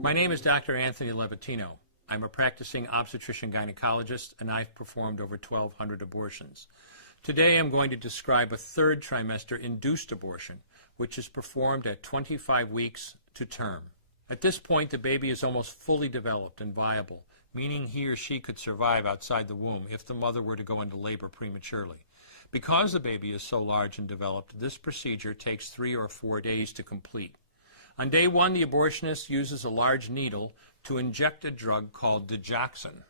My name is Dr. Anthony Levatino. I'm a practicing obstetrician-gynecologist, and I've performed over 1,200 abortions. Today I'm going to describe a third trimester induced abortion, which is performed at 25 weeks to term. At this point, the baby is almost fully developed and viable, meaning he or she could survive outside the womb if the mother were to go into labor prematurely. Because the baby is so large and developed, this procedure takes 3 or 4 days to complete. On day 1, the abortionist uses a large needle to inject a drug called digoxin.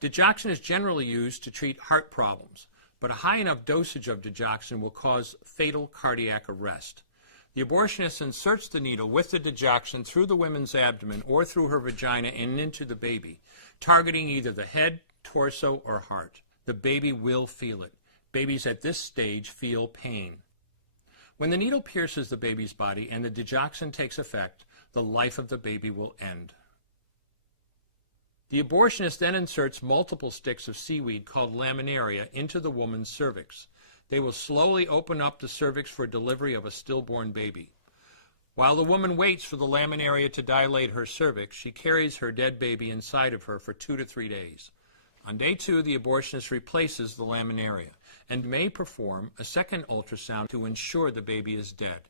Digoxin is generally used to treat heart problems, but a high enough dosage of digoxin will cause fatal cardiac arrest. The abortionist inserts the needle with the digoxin through the woman's abdomen or through her vagina and into the baby, targeting either the head, torso, or heart. The baby will feel it. Babies at this stage feel pain. When the needle pierces the baby's body and the digoxin takes effect, the life of the baby will end. The abortionist then inserts multiple sticks of seaweed called laminaria into the woman's cervix. They will slowly open up the cervix for delivery of a stillborn baby. While the woman waits for the laminaria to dilate her cervix, she carries her dead baby inside of her for 2 to 3 days. On day 2, the abortionist replaces the laminaria and may perform a second ultrasound to ensure the baby is dead.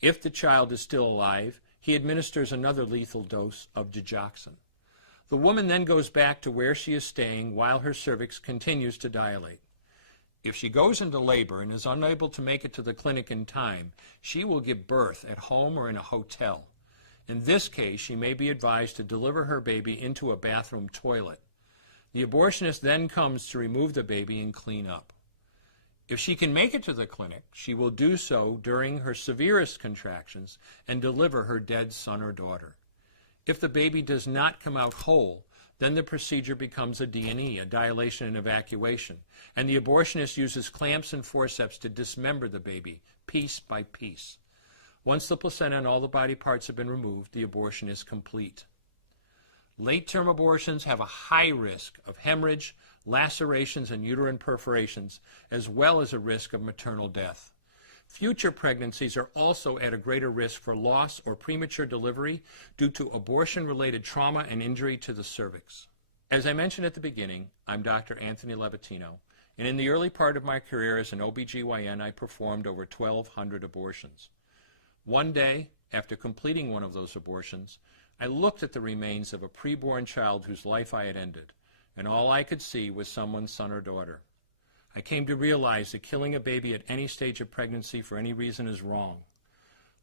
If the child is still alive, he administers another lethal dose of digoxin. The woman then goes back to where she is staying while her cervix continues to dilate. If she goes into labor and is unable to make it to the clinic in time, she will give birth at home or in a hotel. In this case, she may be advised to deliver her baby into a bathroom toilet. The abortionist then comes to remove the baby and clean up. If she can make it to the clinic, she will do so during her severest contractions and deliver her dead son or daughter. If the baby does not come out whole, then the procedure becomes a D&E, a dilation and evacuation, and the abortionist uses clamps and forceps to dismember the baby, piece by piece. Once the placenta and all the body parts have been removed, the abortion is complete. Late-term abortions have a high risk of hemorrhage, lacerations, and uterine perforations, as well as a risk of maternal death. Future pregnancies are also at a greater risk for loss or premature delivery due to abortion-related trauma and injury to the cervix. As I mentioned at the beginning, I'm Dr. Anthony Levatino, and in the early part of my career as an OBGYN, I performed over 1,200 abortions. One day, after completing one of those abortions, I looked at the remains of a preborn child whose life I had ended, and all I could see was someone's son or daughter. I came to realize that killing a baby at any stage of pregnancy for any reason is wrong.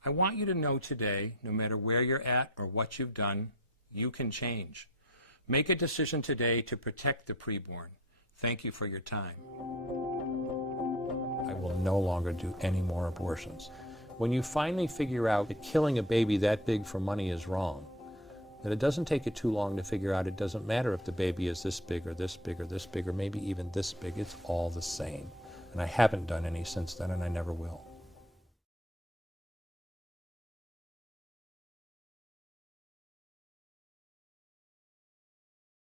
I want you to know today, no matter where you're at or what you've done, you can change. Make a decision today to protect the preborn. Thank you for your time. I will no longer do any more abortions. When you finally figure out that killing a baby that big for money is wrong, that it doesn't take you too long to figure out it doesn't matter if the baby is this big or this big or this big or maybe even this big, it's all the same. And I haven't done any since then, and I never will.